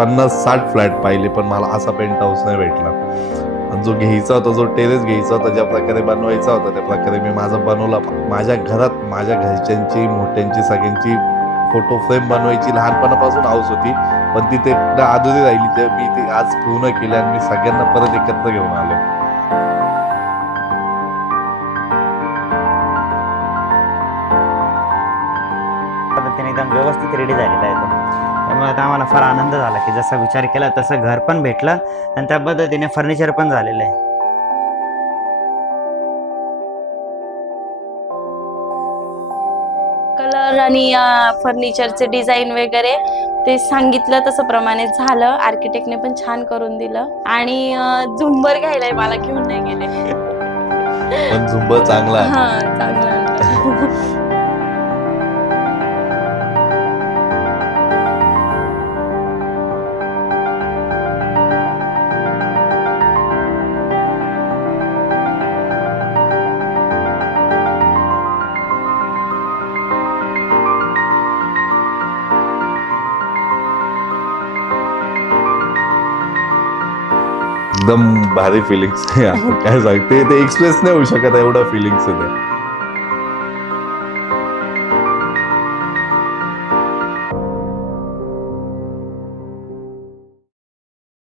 50-60 flat पाहिले, पण मला असा पेंट हाऊस नाही भेटला. आणि जो घ्यायचा होता, जो टेरेस घ्यायचा होता, ज्या प्रकारे बनवायचा होता त्या प्रकारे मी माझा बनवला. माझ्या घरात माझ्या घरच्यांची, मोठ्यांची, सगळ्यांची फोटो फ्रेम बनवायची लहानपणापासून हौस होती, पण ती ते अधुरी राहिली. ते मी ती आज पूर्ण केली आणि मी सगळ्यांना परत एकत्र घेऊन आलो. पद्धतीने एकदम व्यवस्थित रेडी झालेला आहे तो. त्यामुळे आता आम्हाला फार आनंद झाला की जसा विचार केला तसं घर पण भेटलं आणि त्या पद्धतीने फर्निचर पण झालेलं आहे. कलर आणि फर्निचरचे डिझाईन वगैरे ते सांगितलं तसं प्रमाणे झालं. आर्किटेक्टने पण छान करून दिलं आणि झुंबर घ्यायला मला घेऊन नाही गेले. पण झुंबर चांगला आहे. हा, चांगलं आणलं. एकदम भारी फिलिंग्स. काय सांगते ते एक्सप्रेस नाही होऊ शकत, एवढा फिलिंग्स आहे.